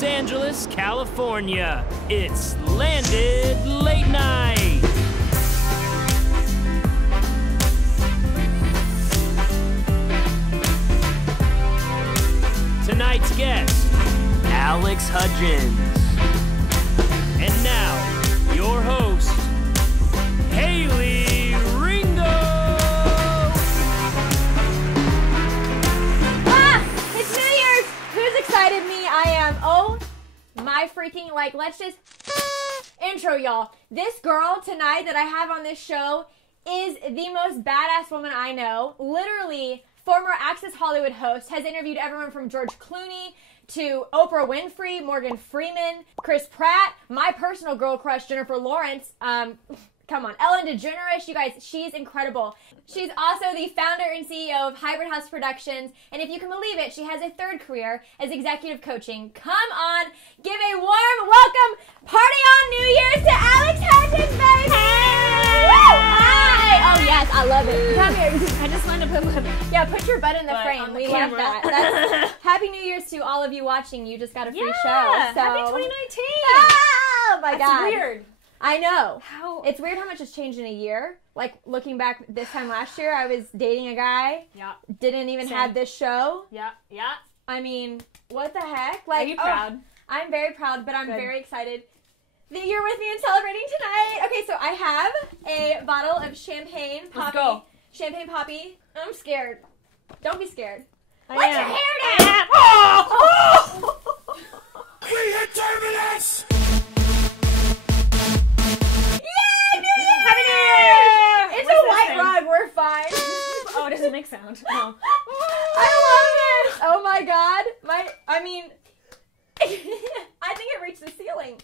Los Angeles, California. It's Landed Late Night. Tonight's guest, Alex Hudgens. And now, your host, Haley Ringo. It's New Year's. Who's excited? Me. I am. Oh my freaking, let's just intro y'all. This girl tonight that I have on this show is the most badass woman I know. Literally, former Access Hollywood host, has interviewed everyone from George Clooney to Oprah Winfrey, Morgan Freeman, Chris Pratt, my personal girl crush, Jennifer Lawrence. Come on, Ellen DeGeneres, you guys, she's incredible. She's also the founder and CEO of Hybrid House Productions, and if you can believe it, she has a third career as executive coaching. Come on, give a warm welcome, party on New Year's to Alex Hudgens, baby! Hey! Hi! Oh yes, I love it. Come here. I just wanted to put your butt in the frame. We love that. That's, Happy New Year's to all of you watching. You just got a free show. So. Happy 2019. Oh my God. That's weird. I know. How? It's weird how much has changed in a year. Like, looking back this time last year, I was dating a guy. Yeah. Didn't even have this show. Yeah. I mean, what the heck? Like, are you proud? I'm very proud, but I'm very excited that you're with me and celebrating tonight. Okay, so I have a bottle of champagne poppy. Let's go. Champagne poppy. I'm scared. Don't be scared. Let your hair down! We hit Terminus! Happy New Year! It's a white rug. We're fine. Oh, it doesn't make sound. No. I love it. Oh my God. I think it reached the ceiling.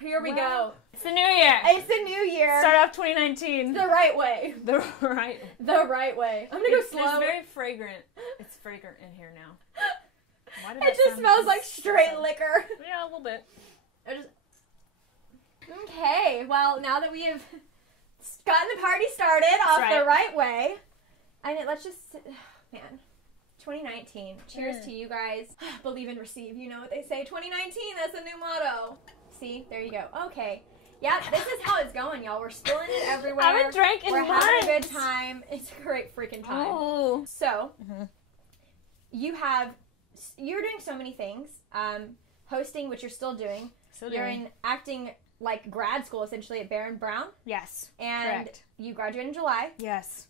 Here we go. It's the new year. It's the new year. Start off 2019. The right way. The right. The right way. I'm gonna go slow. It's very fragrant. It's fragrant in here now. Why did It just smells like straight liquor. Yeah, a little bit. Okay, well, now that we have gotten the party started the right way, let's just, man, 2019. Cheers to you guys. Believe and receive. You know what they say. 2019, that's the new motto. See? There you go. Okay. Yeah, this is how it's going, y'all. We're spilling it everywhere. I haven't drank in We're months. having a good time. It's a great freaking time. Oh. So, you're doing so many things. Hosting, which you're still doing. You're in acting, like grad school essentially at Barron Brown. Yes. And correct. You graduate in July. Yes.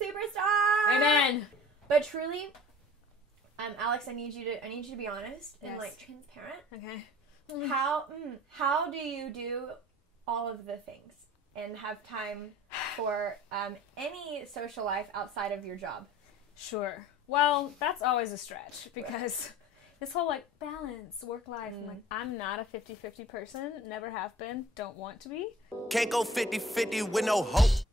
Superstar! Amen. But truly, Alex, I need you to be honest and transparent. Okay. How do you do all of the things and have time for any social life outside of your job? Sure. Well, that's always a stretch because this whole balance, work life, I'm not a 50-50 person, never have been, don't want to be. Can't go 50-50 with no hope.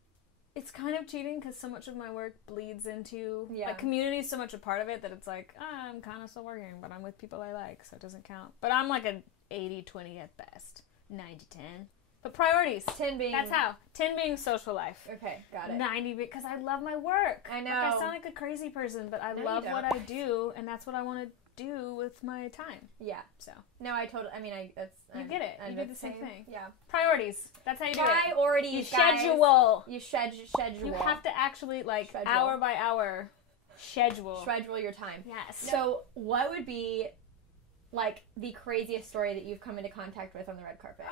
It's kind of cheating because so much of my work bleeds into community is so much a part of it that it's I'm kind of still working, but I'm with people I like, so it doesn't count. But I'm an 80-20 at best, 90-10. But priorities. 10 being... That's how. 10 being social life. Okay, got it. 90 because I love my work. I know. I sound like a crazy person, but I love what I do, and that's what I want to do with my time. Yeah. So. No, I totally... I mean, you get it. You do the same thing. Yeah. Priorities. That's how you do it. Priorities, you guys. schedule. You schedule. You have to actually, schedule. hour by hour, schedule your time. Yes. So, what would be... the craziest story that you've come into contact with on the red carpet?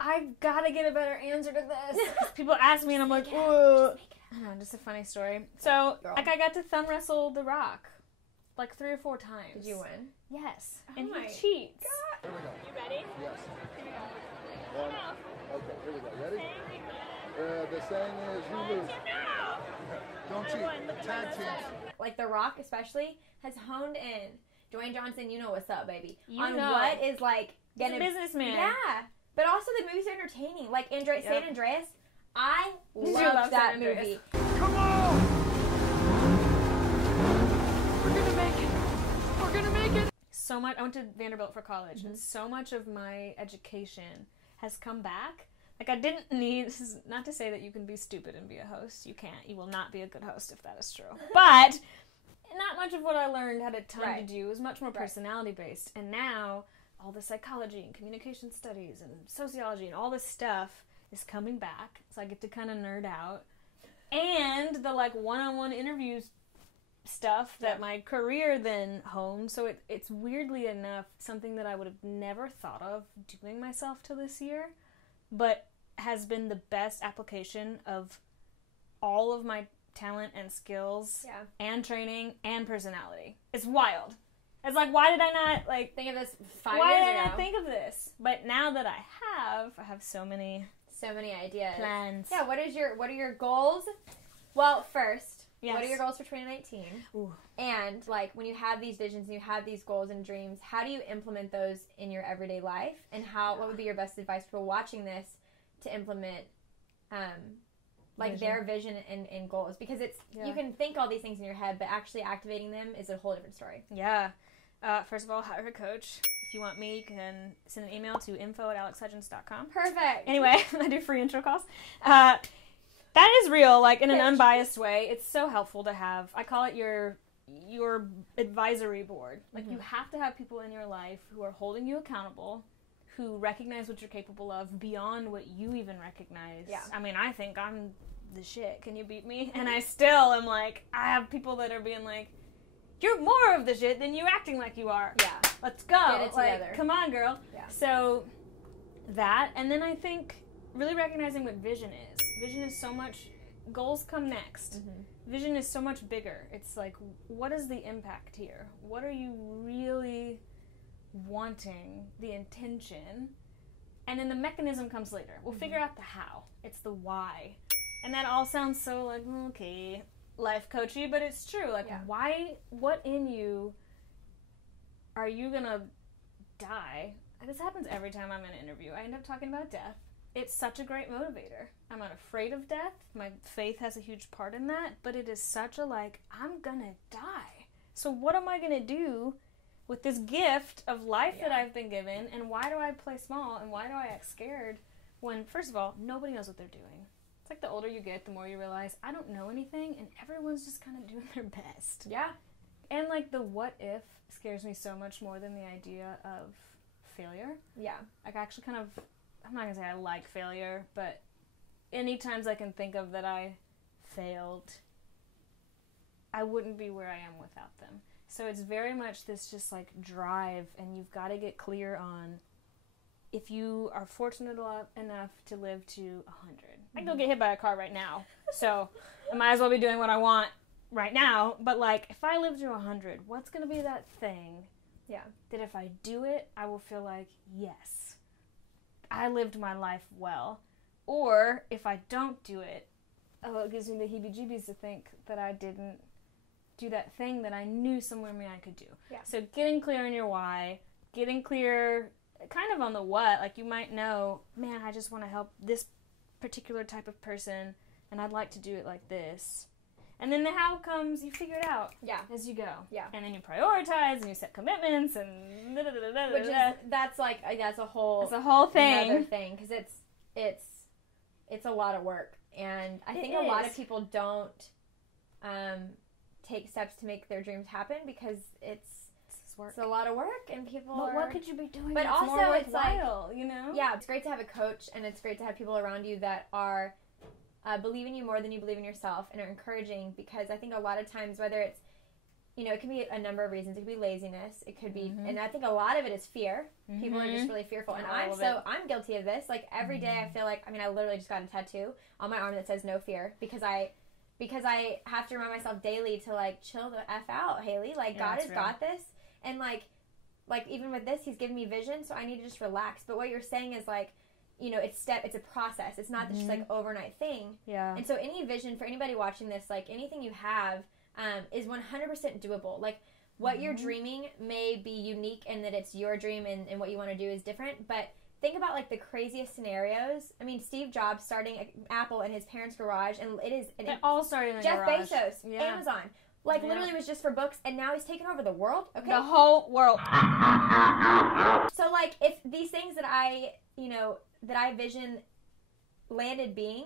I've got to get a better answer to this. People ask me and I'm like, ooh. I know, just a funny story. So, I got to thumb wrestle The Rock, 3 or 4 times. Did you win? Yes. And he cheats. Here we go. You ready? Yes. Here we go. One. Okay, here we go. Ready? The saying is, you lose. Don't cheat. Tag teams. The Rock, especially, has honed in. Dwayne Johnson, you know what's up, baby. On what is He's a businessman. Yeah, but also the movie's entertaining. San Andreas, I love that movie. Come on! We're gonna make it. So much. I went to Vanderbilt for college, and so much of my education has come back. I didn't need. This is not to say that you can be stupid and be a host. You can't. You will not be a good host if that is true. But not much of what I learned had a ton Right. to do. It was much more personality-based. And now, all the psychology and communication studies and sociology and all this stuff is coming back. So I get to kind of nerd out. And the, like, one-on-one interviews stuff that my career then honed. So it's weirdly enough something that I would have never thought of doing myself till this year, but has been the best application of all of my talent and skills and training and personality. It's wild. It's like, why did I not, like, think of this 5 why years did ago? I not think of this? But now that I have so many ideas. plans. Yeah, what are your goals? Well, first, Yes. what are your goals for 2019? Ooh. And, like, when you have these visions and you have these goals and dreams, how do you implement those in your everyday life? And what would be your best advice for watching this to implement, their vision and goals? Because you can think all these things in your head, but actually activating them is a whole different story. Yeah. First of all, hire a coach. If you want me, you can send an email to info@alexhudgens.com. Perfect. Anyway, I do free intro calls. That is real, like, in an unbiased way. It's so helpful to have. I call it your advisory board. Like, you have to have people in your life who are holding you accountable, who recognize what you're capable of beyond what you even recognize. Yeah. I mean, I think I'm the shit. Can you beat me? And I still am like, I have people that are being like, you're more of the shit than you acting like you are. Yeah. Let's go. Get it together. Like, come on, girl. Yeah. So that, and then I think really recognizing what vision is. Vision is so much, goals come next. Vision is so much bigger. It's like, what is the impact here? What are you really wanting, the intention? And then the mechanism comes later. We'll figure out the how. It's the why. And that all sounds so like, okay, life coachy, but it's true. Like, why, what in you are you gonna die? This happens every time I'm in an interview. I end up talking about death. It's such a great motivator. I'm not afraid of death. My faith has a huge part in that, but it is such a, like, I'm gonna die. So what am I gonna do with this gift of life that I've been given, and why do I play small, and why do I act scared when, first of all, nobody knows what they're doing. It's like the older you get, the more you realize, I don't know anything, and everyone's just kind of doing their best. Yeah. And, like, the what if scares me so much more than the idea of failure. Yeah. Like, I actually kind of, I'm not going to say I like failure, but any times I can think of that I failed, I wouldn't be where I am without them. So it's very much this just, like, drive, and you've got to get clear on if you are fortunate enough to live to 100. I can go get hit by a car right now, so I might as well be doing what I want right now. But, like, if I live to 100, what's going to be that thing that if I do it, I will feel like, yes, I lived my life well? Or if I don't do it, it gives me the heebie-jeebies to think that I didn't do that thing that I knew somewhere in me I could do. Yeah. So getting clear on your why, getting clear kind of on the what. Like, you might know, man, I just want to help this particular type of person, and I'd like to do it like this. And then the how comes, you figure it out as you go. Yeah. And then you prioritize, and you set commitments, and Which is, that's a whole... It's a whole thing. Another thing, because it's a lot of work. And I think a lot of people don't take steps to make their dreams happen because it's a lot of work, and people But what could you be doing? But that's also, more it's like, worthwhile, you know? Yeah, it's great to have a coach, and it's great to have people around you that are believe in you more than you believe in yourself and are encouraging, because I think a lot of times, whether it's, it can be a number of reasons. It could be laziness. It could be, and I think a lot of it is fear. People are just really fearful, and I'm guilty of this. Like, every day I feel like, I literally just got a tattoo on my arm that says no fear, because I have to remind myself daily to, like, chill the F out, Haley. Like, God has got this. And, like even with this, he's given me vision, so I need to just relax. But what you're saying is, like, it's a process. It's not just, like, overnight thing. Yeah. And so any vision, for anybody watching this, like, anything you have is 100% doable. Like, what you're dreaming may be unique in that it's your dream and what you want to do is different, but think about, like, the craziest scenarios. Steve Jobs starting Apple in his parents' garage, and it all started in the garage. Jeff Bezos, Amazon. Like, literally was just for books, and now he's taken over the world. Okay, the whole world. So, like, if these things that I vision landed being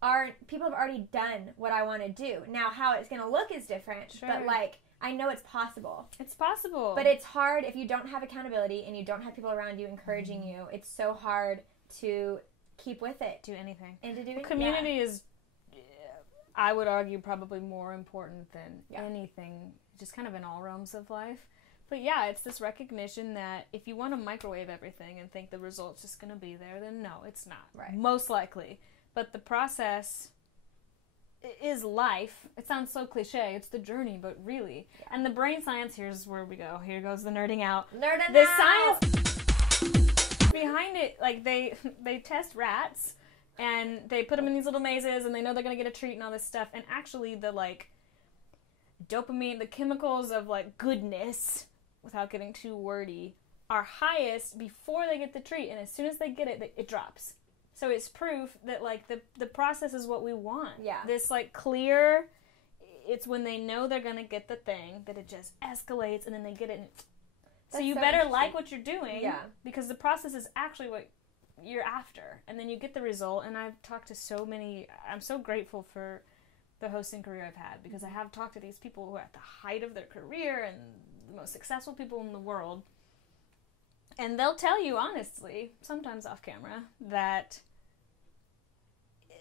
are, people have already done what I want to do. Now, how it's going to look is different, but, like, I know it's possible. It's possible. But it's hard if you don't have accountability and you don't have people around you encouraging you. It's so hard to keep with it. Do anything. And to do it. Community is, I would argue, probably more important than anything, just kind of in all realms of life. But yeah, it's this recognition that if you want to microwave everything and think the result's just going to be there, then no, it's not. Right. Most likely. But the process is life. It sounds so cliche. It's the journey, but really. Yeah. And the brain science, here's where we go. Here goes the nerding out. The science behind it, like they test rats and they put them in these little mazes and they know they're going to get a treat and all this stuff. And actually the like dopamine, the chemicals of like goodness, without getting too wordy, are highest before they get the treat. And as soon as they get it, it drops. So it's proof that, like, the process is what we want. Yeah. This, like, clear, it's when they know they're going to get the thing that it just escalates and then they get it. So you better like what you're doing. Yeah. Because the process is actually what you're after. And then you get the result. And I've talked to so many, I'm so grateful for the hosting career I've had. Because I have talked to these people who are at the height of their career and the most successful people in the world. And they'll tell you honestly, sometimes off camera, that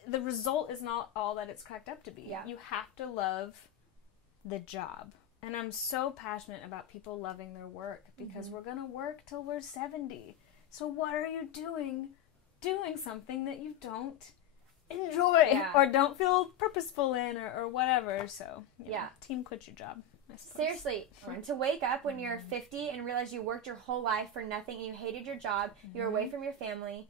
the result is not all that it's cracked up to be. Yeah. You have to love the job. And I'm so passionate about people loving their work because we're going to work till we're 70. So what are you doing something that you don't enjoy or don't feel purposeful in or whatever? So, you know, team quit your job. Seriously, to wake up when you're 50 and realize you worked your whole life for nothing and you hated your job, you're away from your family.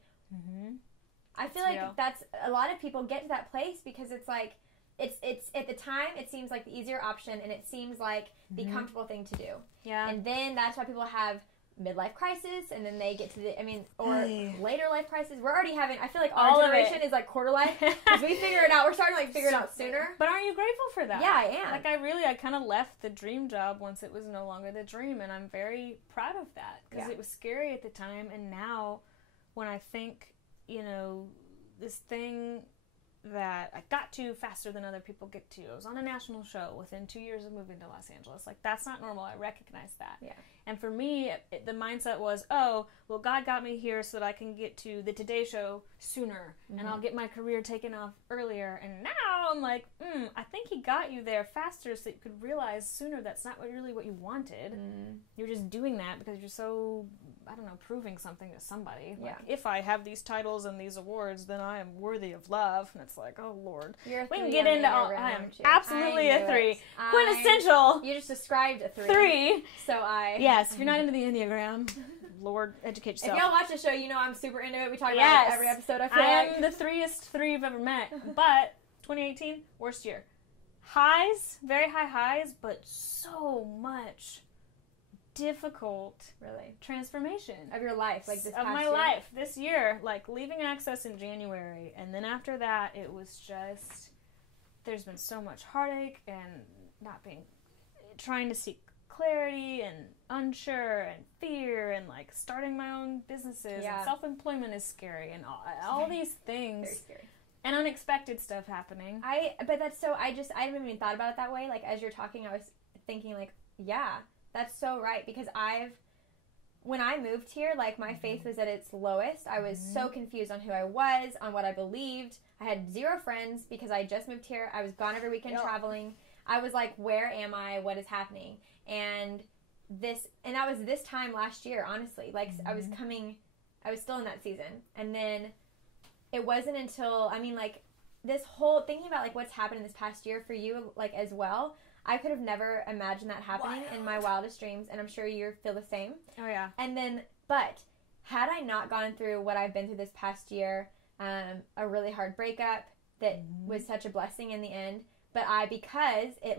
I feel like that's a lot of people get to that place because it's like it's at the time it seems like the easier option and it seems like the comfortable thing to do. Yeah. And then that's why people have midlife crisis and then they get to later life crisis. We're already having, I feel like our generation is like quarter life because we figure it out. We're starting to like figure it out sooner. But aren't you grateful for that? Yeah, I am. Like I kind of left the dream job once it was no longer the dream, and I'm very proud of that because it was scary at the time. And now when I think, you know, this thing that I got to faster than other people get to. I was on a national show within 2 years of moving to Los Angeles. Like, that's not normal. I recognize that. Yeah. And for me, the mindset was, oh, well, God got me here so that I can get to the Today Show sooner, and I'll get my career taken off earlier. And now I'm like, I think he got you there faster so you could realize sooner that's not really what you wanted. You're just doing that because you're so, I don't know, proving something to somebody. Like, if I have these titles and these awards, then I am worthy of love. And it's like, oh, Lord. You're a we three can get into all. I am absolutely a 3. Quintessential. You just described a 3. 3. So Yes, if you're not into the Enneagram, Lord, educate yourself. If y'all watch the show, you know I'm super into it. We talk about it every episode. I am the 3est 3 you've ever met. But 2018, worst year. Highs, very high highs, but so much difficult transformation of your life, like this of my life this year, like leaving Access in January, and then after that it was just, there's been so much heartache and trying to seek clarity and unsure and fear and like starting my own businesses and self-employment is scary and all these things, very scary. And unexpected stuff happening. But that's so, I haven't even thought about it that way. Like, as you're talking, I was thinking, like, yeah, that's so right. Because when I moved here, like, my faith was at its lowest. I was so confused on who I was, on what I believed. I had 0 friends because I just moved here. I was gone every weekend traveling. I was like, where am I? What is happening? And that was this time last year, honestly. Like, I was still in that season. And then it wasn't until, this whole, thinking about, like, what's happened in this past year for you, like, as well, I could have never imagined that happening in my wildest dreams, and I'm sure you feel the same. Oh, yeah. And then, but, had I not gone through what I've been through this past year, a really hard breakup that was such a blessing in the end, but because it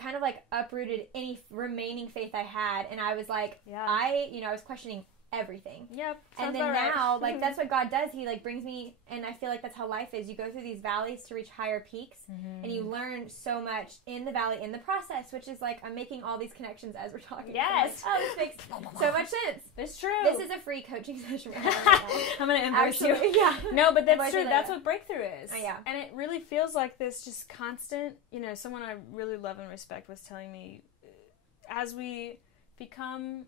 kind of, like, uprooted any remaining faith I had, and I was like, I was questioning everything. Yep. And then now, like, that's what God does. He, like, brings me, and I feel like that's how life is. You go through these valleys to reach higher peaks, and you learn so much in the valley, in the process, which is, like, I'm making all these connections as we're talking. Yes. So like, this makes so much sense. It's true. This is a free coaching session. I'm going to invoice you. Yeah. No, but that's true. That's what breakthrough is. Yeah. And it really feels like this just constant, you know, someone I really love and respect was telling me, as we become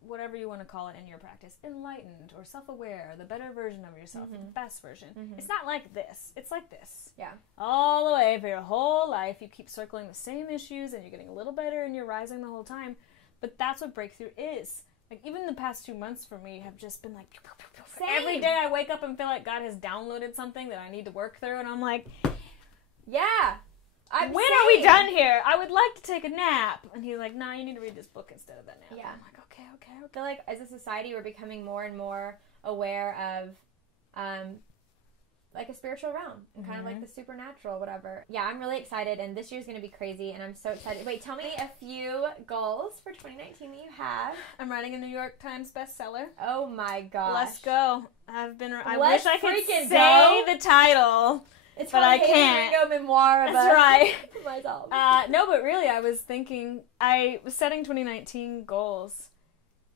whatever you want to call it in your practice, enlightened or self-aware, the better version of yourself, the best version. It's not like this. It's like this. Yeah. All the way for your whole life, you keep circling the same issues and you're getting a little better and you're rising the whole time. But that's what breakthrough is. Like, even the past 2 months for me have just been like, Same. every day I wake up and feel like God has downloaded something that I need to work through, and I'm like, yeah. When are we done here? I would like to take a nap. And he's like, nah, you need to read this book instead of that nap. Yeah. I'm like, okay. I feel like as a society, we're becoming more and more aware of, like, a spiritual realm and kind of like the supernatural, whatever. Yeah, I'm really excited, and this year's going to be crazy, and I'm so excited. Wait, tell me a few goals for 2019 that you have. I'm writing a New York Times bestseller. Oh my gosh. Let's go. I Let's wish I could freaking say go. the title. It's but called I Haley can't. Ringo Memoir of That's right. myself. No, but really, I was thinking, I was setting 2019 goals,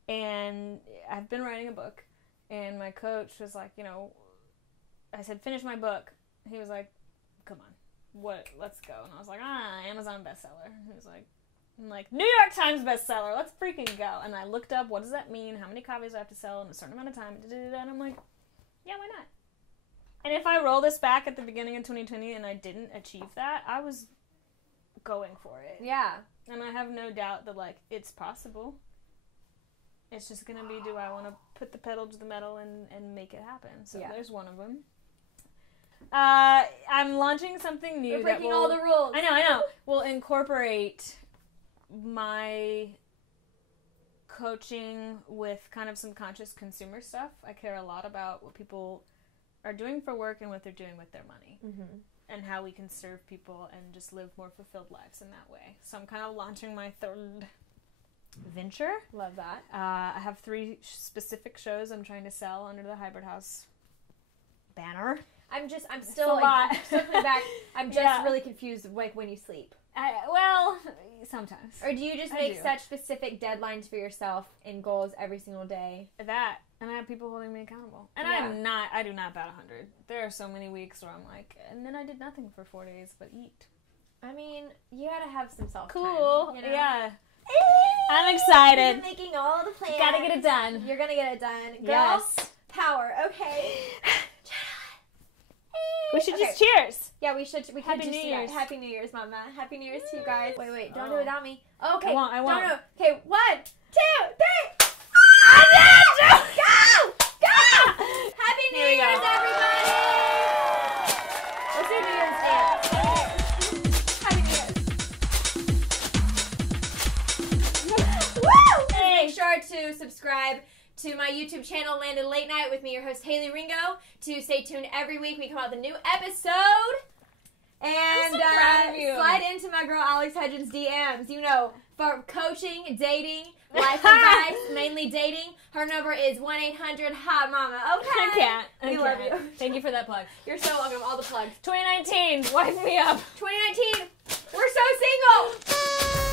and I've been writing a book, and my coach was like, you know, I said, finish my book. He was like, come on, let's go. And I was like, Amazon bestseller. He was like, I'm like, New York Times bestseller, let's freaking go. And I looked up, what does that mean? How many copies do I have to sell in a certain amount of time? And I'm like, yeah, why not? And if I roll this back at the beginning of 2020 and I didn't achieve that, I was going for it. Yeah. And I have no doubt that, like, it's possible. It's just going to be, do I want to put the pedal to the metal and make it happen? So there's one of them. I'm launching something new. We're breaking all the rules. I know. Will incorporate my coaching with kind of some conscious consumer stuff. I care a lot about what people are doing for work and what they're doing with their money. And how we can serve people and just live more fulfilled lives in that way. So I'm kind of launching my third venture. Love that. I have 3 specific shows I'm trying to sell under the Hybrid House banner. I'm still like, circling back. I'm just really confused, like, when you sleep. Well, sometimes. Or do you just make such specific deadlines for yourself and goals every single day? That, and I have people holding me accountable. And I do not bat 100. There are so many weeks where I'm like, and then I did nothing for 4 days but eat. I mean, you gotta have some self-time. Cool, you know? Yeah. I'm excited. You're making all the plans. Gotta get it done. You're gonna get it done. Girl, Yes. Power, okay. We should just cheers. Yeah, we should. We Happy could New just Year's. Happy New Year's, Mama. Happy New Year's to you guys. Wait, don't do it without me. Okay. I won't. No. Okay, 1, 2, 3. Go! Happy New Here we Year's, go. everybody! Let's do New Year's dance. Happy New Year's. Woo! Hey. Make sure to subscribe to my YouTube channel, Landed Late Night, with me, your host, Haley Ringo, to stay tuned every week. We come out with a new episode. And I'm so proud of you. Slide into my girl Alex Hudgens' DMs. You know, for coaching, dating, life advice, mainly dating. Her number is 1-800-HOT MAMA. Okay. We love you. Thank you for that plug. You're so welcome. All the plugs. 2019, wipe me up. 2019, we're so single.